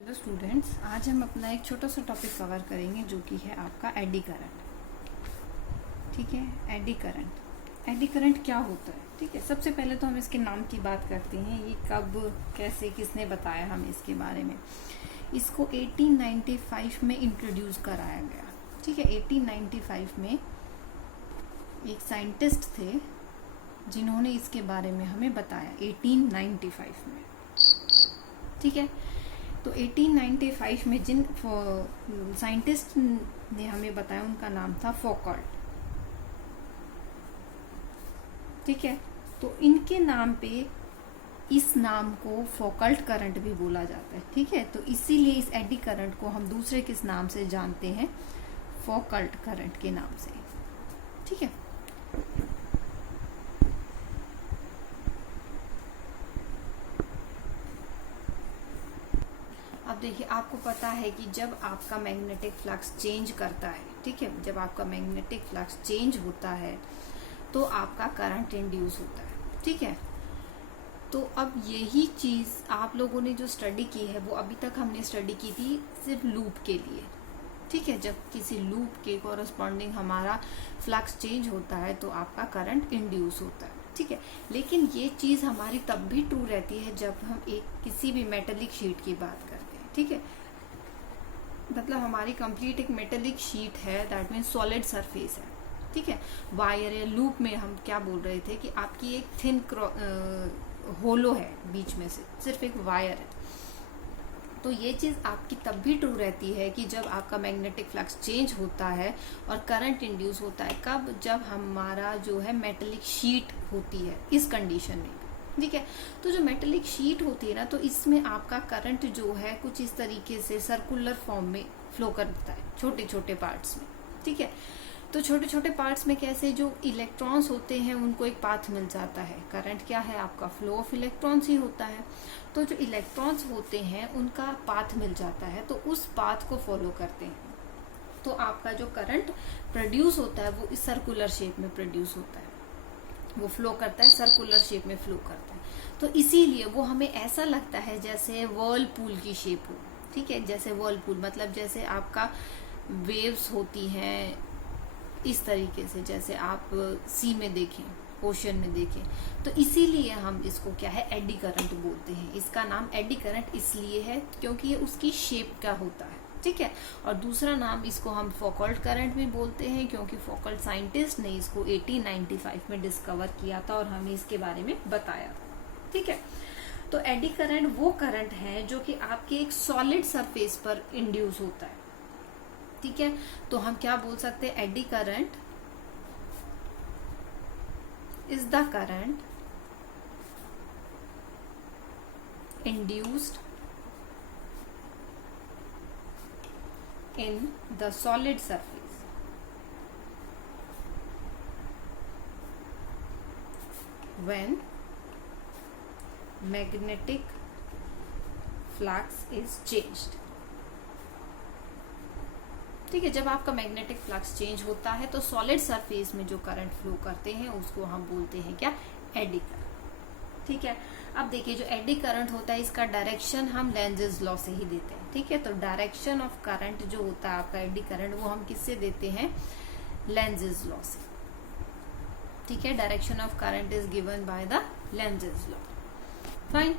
Hello students, आज हम अपना एक छोटा सा टॉपिक कवर करेंगे जो कि है आपका एडी करंट। ठीक है, एडी करंट क्या होता है? ठीक है, सबसे पहले तो हम इसके नाम की बात करते हैं। ये कब, कैसे, किसने बताया हमें इसके बारे में। इसको 1895 में इंट्रोड्यूस कराया गया। ठीक है, 1895 में एक साइंटिस्ट थे जिन्होंने इसके बारे में हमें बताया 1895 में। ठीक है, तो 1895 में जिन साइंटिस्ट ने हमें बताया उनका नाम था फौकॉल्ट। ठीक है, तो इनके नाम पे इस नाम को फौकॉल्ट करंट भी बोला जाता है। ठीक है, तो इसीलिए इस एडी करंट को हम दूसरे किस नाम से जानते हैं? फौकॉल्ट करंट के नाम से। ठीक है, अब देखिए, आपको पता है कि जब आपका मैग्नेटिक फ्लक्स चेंज करता है, ठीक है, जब आपका मैग्नेटिक फ्लक्स चेंज होता है तो आपका करंट इंड्यूस होता है। ठीक है, तो अब यही चीज आप लोगों ने जो स्टडी की है वो अभी तक हमने स्टडी की थी सिर्फ लूप के लिए। ठीक है, जब किसी लूप के कॉरस्पॉन्डिंग हमारा फ्लक्स चेंज होता है तो आपका करंट इंड्यूस होता है। ठीक है, लेकिन ये चीज हमारी तब भी ट्रू रहती है जब हम किसी भी मेटेलिक शीट की बात करते हैं। ठीक है, मतलब हमारी कंप्लीट एक मेटेलिक शीट है, दैट मीन सॉलिड सरफेस है। ठीक है, वायर या लूप में हम क्या बोल रहे थे कि आपकी एक थिन होलो है, बीच में से सिर्फ एक वायर है। तो ये चीज आपकी तब भी ट्रू रहती है कि जब आपका मैग्नेटिक फ्लक्स चेंज होता है और करंट इंड्यूस होता है। कब? जब हमारा जो है मेटेलिक शीट होती है इस कंडीशन में। ठीक है, तो जो मेटेलिक शीट होती है ना, तो इसमें आपका करंट जो है कुछ इस तरीके से सर्कुलर फॉर्म में फ्लो करता है, छोटे छोटे पार्ट्स में। ठीक है, तो छोटे छोटे पार्ट्स में कैसे, जो इलेक्ट्रॉन्स होते हैं उनको एक पाथ मिल जाता है। करंट क्या है? आपका फ्लो ऑफ इलेक्ट्रॉन्स ही होता है। तो जो इलेक्ट्रॉन्स होते हैं उनका पाथ मिल जाता है, तो उस पाथ को फॉलो करते हैं। तो आपका जो करंट प्रोड्यूस होता है वो इस सर्कुलर शेप में प्रोड्यूस होता है, वो फ्लो करता है, सर्कुलर शेप में फ्लो करता है। तो इसीलिए वो हमें ऐसा लगता है जैसे वर्लपूल की शेप हो। ठीक है, जैसे वर्लपूल मतलब जैसे आपका वेव्स होती हैं इस तरीके से, जैसे आप सी में देखें, ओशन में देखें। तो इसीलिए हम इसको क्या है, एडी करंट बोलते हैं। इसका नाम एडी करंट इसलिए है क्योंकि ये उसकी शेप का होता है। ठीक है, और दूसरा नाम इसको हम फौकॉल्ट करंट भी बोलते हैं क्योंकि फौकॉल्ट साइंटिस्ट ने इसको 1895 में डिस्कवर किया था और हमें इसके बारे में बताया। ठीक है, तो एडी करंट वो करंट है जो कि आपके एक सॉलिड सरफेस पर इंड्यूस होता है। ठीक है, तो हम क्या बोल सकते हैं? Eddy current is the current induced in the solid surface when magnetic flux is changed. ठीक है, जब आपका मैग्नेटिक फ्लक्स चेंज होता है तो सॉलिड सरफेस में जो करंट फ्लो करते हैं उसको हम बोलते हैं क्या? AD current. ठीक है, अब देखिए, जो एडी करंट होता है इसका डायरेक्शन हम लेंजेस लॉ से ही देते हैं। ठीक है, तो डायरेक्शन ऑफ करंट जो होता है आपका एडी करंट, वो हम किससे देते हैं? लेंजेस लॉ से। ठीक है, direction of current is given by the Lenz's law. Fine,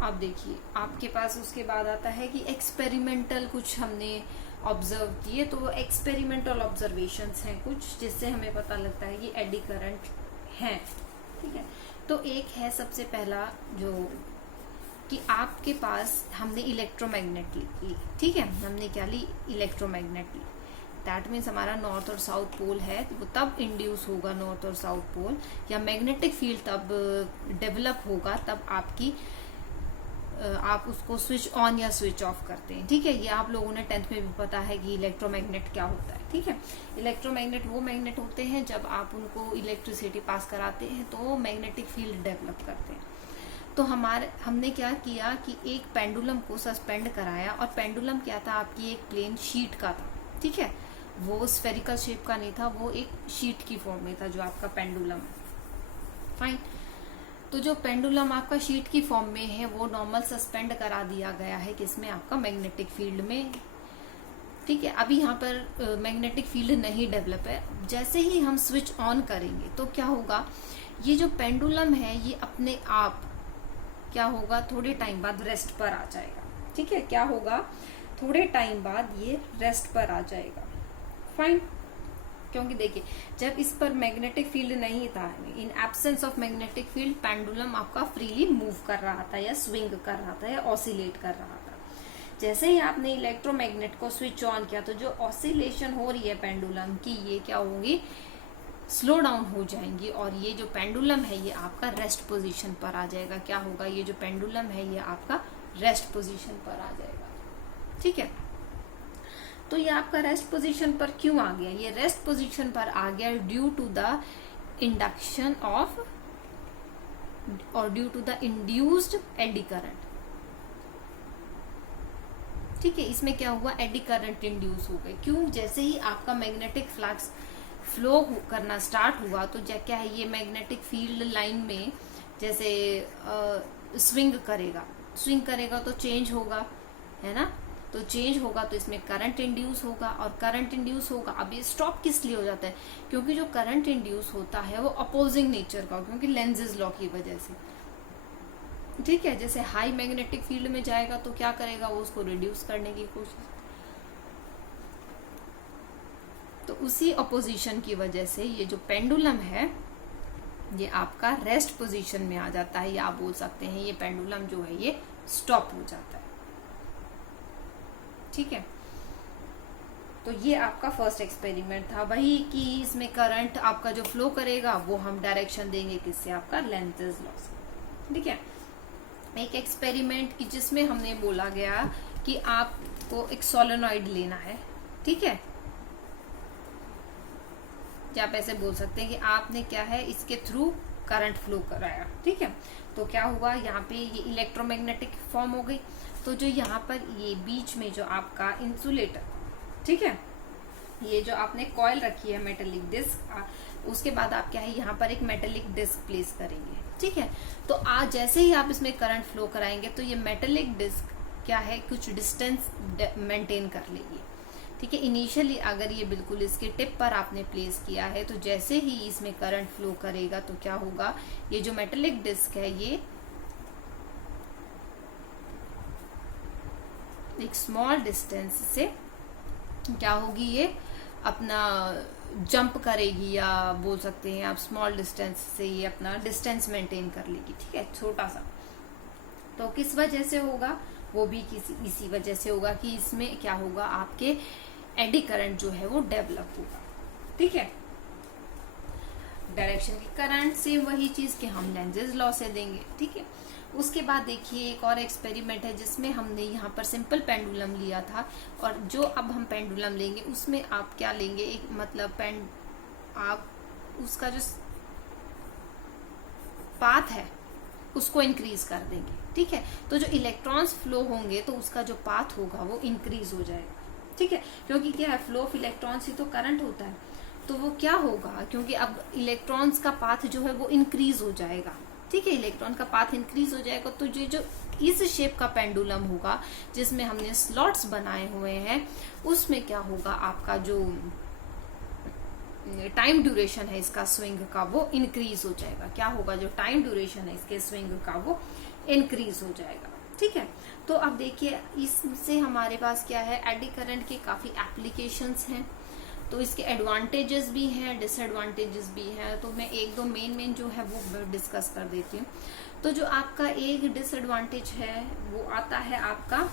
अब देखिए, आपके पास उसके बाद आता है कि एक्सपेरिमेंटल कुछ हमने ऑब्जर्व किए। तो वो एक्सपेरिमेंटल ऑब्जर्वेशंस हैं कुछ, जिससे हमें पता लगता है कि एडी करंट है। ठीक है, तो एक है सबसे पहला जो कि आपके पास हमने इलेक्ट्रोमैग्नेट ली। ठीक है, हमने क्या ली? इलेक्ट्रोमैग्नेट ली। दैट मीन्स हमारा नॉर्थ और साउथ पोल है, वो तब इंड्यूस होगा, नॉर्थ और साउथ पोल, या मैग्नेटिक फील्ड तब डेवलप होगा तब आप उसको स्विच ऑन या स्विच ऑफ करते हैं। ठीक है, ये आप लोगों ने 10th में भी पता है कि इलेक्ट्रोमैग्नेट क्या होता है। ठीक है, इलेक्ट्रोमैग्नेट वो मैग्नेट होते हैं जब आप उनको इलेक्ट्रिसिटी पास कराते हैं तो वो मैग्नेटिक फील्ड डेवलप करते हैं। तो हमने क्या किया कि एक पेंडुलम को सस्पेंड कराया, और पेंडुलम क्या था? आपकी एक प्लेन शीट का था। ठीक है, वो स्फेरिकल शेप का नहीं था, वो एक शीट की फॉर्म में था जो आपका पेंडुलम है। फाइन, तो जो पेंडुलम आपका शीट की फॉर्म में है वो नॉर्मल सस्पेंड करा दिया गया है किसमें, आपका मैग्नेटिक फील्ड में। ठीक है, अभी यहाँ पर मैग्नेटिक फील्ड नहीं डेवलप है। जैसे ही हम स्विच ऑन करेंगे तो क्या होगा, ये जो पेंडुलम है ये अपने आप क्या होगा, थोड़े टाइम बाद रेस्ट पर आ जाएगा। ठीक है, क्या होगा, थोड़े टाइम बाद ये रेस्ट पर आ जाएगा। फाइन, क्योंकि देखिए जब इस पर मैग्नेटिक फील्ड नहीं था, in absence of magnetic field pendulum आपका फ्रीली मूव कर रहा था या स्विंग कर रहा था या ऑसिलेट कर रहा था। जैसे ही आपने इलेक्ट्रोमैग्नेट को स्विच ऑन किया तो जो ऑसिलेशन हो रही है पेंडुलम की, ये क्या होगी, स्लो डाउन हो जाएंगी और ये जो पेंडुलम है ये आपका रेस्ट पोजीशन पर आ जाएगा। क्या होगा, ये जो पेंडुलम है ये आपका रेस्ट पोजीशन पर आ जाएगा। ठीक है, तो ये आपका रेस्ट पोजीशन पर क्यों आ गया, ये रेस्ट पोजीशन पर आ गया due to the induction of और due to the induced eddy current. ठीक है, इसमें क्या हुआ, एडी करंट इंड्यूस हो गए। क्यों, जैसे ही आपका मैग्नेटिक फ्लक्स फ्लो करना स्टार्ट हुआ तो क्या है, ये मैग्नेटिक फील्ड लाइन में जैसे स्विंग करेगा तो चेंज होगा, है ना, तो चेंज होगा तो इसमें करंट इंड्यूस होगा और करंट इंड्यूस होगा। अब ये स्टॉप किस लिए हो जाता है, क्योंकि जो करंट इंड्यूस होता है वो अपोजिंग नेचर का, क्योंकि लेंजेस लॉ की वजह से। ठीक है, जैसे हाई मैग्नेटिक फील्ड में जाएगा तो क्या करेगा, वो उसको रिड्यूस करने की कोशिश, तो उसी अपोजिशन की वजह से ये जो पेंडुलम है ये आपका रेस्ट पोजीशन में आ जाता है, या आप बोल सकते हैं ये पेंडुलम जो है ये स्टॉप हो जाता है। ठीक है, तो ये आपका फर्स्ट एक्सपेरिमेंट था, वही कि इसमें करंट आपका जो फ्लो करेगा वो हम डायरेक्शन देंगे किससे, आपका लेंजेस लॉ से। ठीक है, एक एक्सपेरिमेंट की जिसमें हमने बोला गया कि आपको एक सोलेनॉइड लेना है। ठीक है, या आप ऐसे बोल सकते हैं कि आपने क्या है, इसके थ्रू करंट फ्लो कराया। ठीक है, तो क्या हुआ, यहाँ पे ये इलेक्ट्रोमैग्नेटिक फॉर्म हो गई। तो जो यहाँ पर ये बीच में जो आपका इंसुलेटर, ठीक है, ये जो आपने कॉइल रखी है मेटेलिक डिस्क, उसके बाद आप क्या है यहाँ पर एक मेटेलिक डिस्क प्लेस करेंगे। ठीक है, तो आज जैसे ही आप इसमें करंट फ्लो कराएंगे तो ये मेटेलिक डिस्क क्या है, कुछ डिस्टेंस मेंटेन कर लेगी। ठीक है, इनिशियली अगर ये बिल्कुल इसके टिप पर आपने प्लेस किया है तो जैसे ही इसमें करंट फ्लो करेगा तो क्या होगा, ये जो मेटेलिक डिस्क है ये एक स्मॉल डिस्टेंस से क्या होगी, ये अपना जंप करेगी, या बोल सकते हैं आप स्मॉल डिस्टेंस से ये अपना डिस्टेंस मेंटेन कर लेगी। ठीक है, छोटा सा। तो किस वजह से होगा, वो भी इसी वजह से होगा कि इसमें क्या होगा, आपके एडी करंट जो है वो डेवलप होगा। ठीक है, डायरेक्शन की करंट से वही चीज कि हम लेंजेस लॉ से देंगे। ठीक है, उसके बाद देखिए एक और एक्सपेरिमेंट है जिसमें हमने यहाँ पर सिंपल पेंडुलम लिया था, और जो अब हम पेंडुलम लेंगे उसमें आप क्या लेंगे, एक मतलब आप उसका जो पाथ है उसको इंक्रीज कर देंगे। ठीक है, तो जो इलेक्ट्रॉन्स फ्लो होंगे तो उसका जो पाथ होगा वो इंक्रीज हो जाएगा। ठीक है, क्योंकि क्या है, फ्लो ऑफ इलेक्ट्रॉन्स ही तो करंट होता है, तो वो क्या होगा, क्योंकि अब इलेक्ट्रॉन्स का पाथ जो है वो इंक्रीज हो जाएगा। ठीक है, इलेक्ट्रॉन का पाथ इंक्रीज हो जाएगा तो ये जो इस शेप का पेंडुलम होगा जिसमें हमने स्लॉट्स बनाए हुए हैं, उसमें क्या होगा, आपका जो टाइम ड्यूरेशन है इसका स्विंग का वो इंक्रीज हो जाएगा। क्या होगा, जो टाइम ड्यूरेशन है इसके स्विंग का वो इंक्रीज हो जाएगा। ठीक है, तो अब देखिए इससे हमारे पास क्या है, एडी करंट के काफी एप्लीकेशंस हैं, तो इसके एडवांटेजेस भी हैं, डिसएडवांटेजेस भी हैं। तो मैं एक दो मेन जो है वो डिस्कस कर देती हूँ। तो जो आपका एक डिसएडवांटेज है वो आता है आपका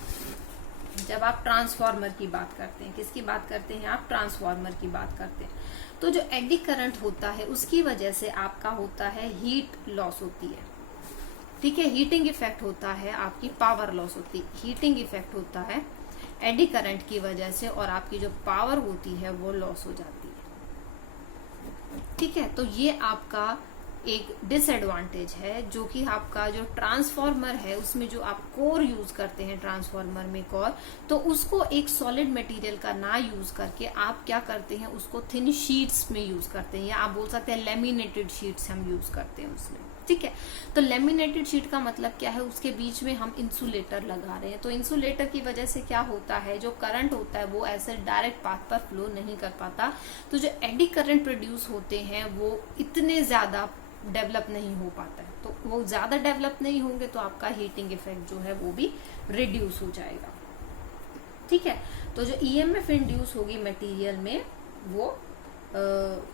जब आप ट्रांसफार्मर की बात करते हैं। किसकी बात करते हैं आप, ट्रांसफार्मर की बात करते हैं। तो जो एडी करंट होता है उसकी वजह से आपका होता है हीट लॉस होती है। ठीक है, हीटिंग इफेक्ट होता है, आपकी पावर लॉस होती है, हीटिंग इफेक्ट होता है एडी करंट की वजह से, और आपकी जो पावर होती है वो लॉस हो जाती है। ठीक है, तो ये आपका एक डिसएडवांटेज है, जो कि आपका जो ट्रांसफार्मर है उसमें जो आप कोर यूज करते हैं ट्रांसफार्मर में कोर, तो उसको एक सॉलिड मटेरियल का ना यूज करके आप क्या करते हैं, उसको थिन शीट्स में यूज करते हैं, या आप बोल सकते हैं लेमिनेटेड शीट्स हम यूज करते हैं उसमें। ठीक है। तो लेमिनेटेड शीट का मतलब क्या है, उसके बीच में हम इंसुलेटर लगा रहे हैं। तो इंसुलेटर की वजह से क्या होता है, जो करंट होता है वो ऐसे डायरेक्ट पाथ पर फ्लो नहीं कर पाता। तो जो एडी करंट प्रोड्यूस होते हैं वो इतने ज्यादा डेवलप नहीं हो पाता है। तो वो ज्यादा डेवलप नहीं होंगे तो आपका हीटिंग इफेक्ट जो है वो भी रिड्यूस हो जाएगा। ठीक है। तो जो ईएमएफ इंड्यूस होगी मटेरियल में वो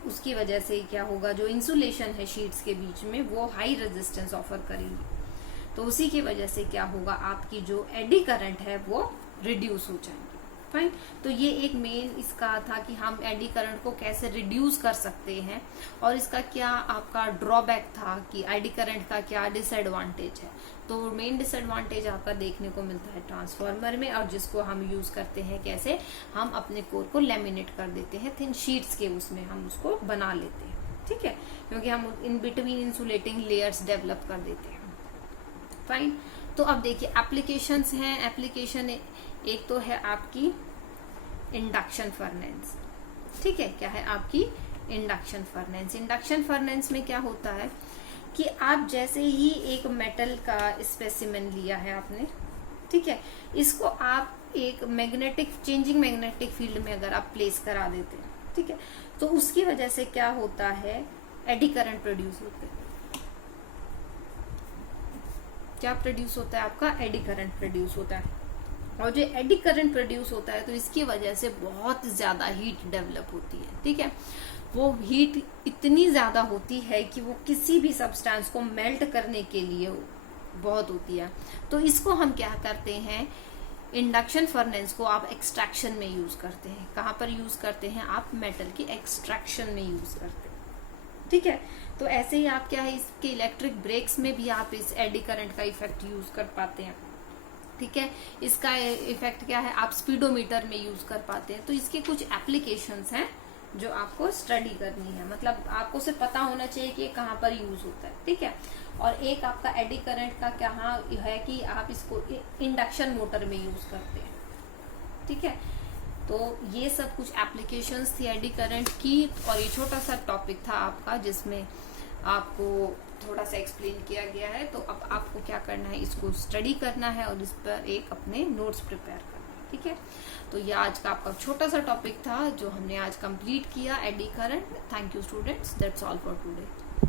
उसकी वजह से क्या होगा, जो इंसुलेशन है शीट्स के बीच में वो हाई रेजिस्टेंस ऑफर करेंगी। तो उसी की वजह से क्या होगा, आपकी जो एडी करंट है वो रिड्यूस हो जाएंगे। फाइन। तो ये एक मेन इसका था कि हम एडी करंट को कैसे रिड्यूस कर सकते हैं, और इसका क्या आपका ड्रॉबैक था कि एडी करंट का क्या डिसएडवांटेज है। तो मेन डिसएडवांटेज आपका देखने को मिलता है ट्रांसफार्मर में, और जिसको हम यूज करते हैं कैसे, हम अपने कोर को लेमिनेट कर देते हैं थिन शीट्स के, उसमें हम उसको बना लेते हैं। ठीक है, क्योंकि हम in between insulating layers develop कर देते हैं। फाइन। तो अब देखिए एप्लीकेशंस हैं। एप्लीकेशन एक तो है आपकी इंडक्शन फर्नेस। ठीक है, क्या है आपकी इंडक्शन फर्नेस। इंडक्शन फर्नेस में क्या होता है कि आप जैसे ही एक मेटल का स्पेसिमेन लिया है आपने, ठीक है, इसको आप एक मैग्नेटिक चेंजिंग मैग्नेटिक फील्ड में अगर आप प्लेस करा देते हैं, ठीक है, तो उसकी वजह से क्या होता है, एडी करंट प्रोड्यूस होते हैं। क्या प्रोड्यूस होता है, आपका एडी करंट प्रोड्यूस होता है। और जो एडी करंट प्रोड्यूस होता है तो इसकी वजह से बहुत ज्यादा हीट डेवलप होती है। ठीक है, वो हीट इतनी ज्यादा होती है कि वो किसी भी सब्सटेंस को मेल्ट करने के लिए बहुत होती है। तो इसको हम क्या करते हैं, इंडक्शन फर्नेस को आप एक्सट्रैक्शन में यूज करते हैं। कहाँ पर यूज करते हैं, आप मेटल की एक्सट्रैक्शन में यूज करते हैं। ठीक है, तो ऐसे ही आप क्या है, इसके इलेक्ट्रिक ब्रेक्स में भी आप इस एडी करंट का इफेक्ट यूज कर पाते हैं। ठीक है, इसका इफेक्ट क्या है, आप स्पीडोमीटर में यूज कर पाते हैं। तो इसके कुछ एप्लीकेशंस हैं जो आपको स्टडी करनी है, मतलब आपको सिर्फ पता होना चाहिए कि कहाँ पर यूज होता है। ठीक है, और एक आपका एडी करंट का क्या है कि आप इसको इंडक्शन मोटर में यूज करते हैं। ठीक है, तो ये सब कुछ एप्लीकेशंस थी एडी करंट की, और ये छोटा सा टॉपिक था आपका जिसमें आपको थोड़ा सा एक्सप्लेन किया गया है। तो अब आपको क्या करना है, इसको स्टडी करना है और इस पर एक अपने नोट्स प्रिपेयर करना है। ठीक है, तो ये आज का आपका छोटा सा टॉपिक था जो हमने आज कंप्लीट किया, eddy current. Thank you students, that's all for today.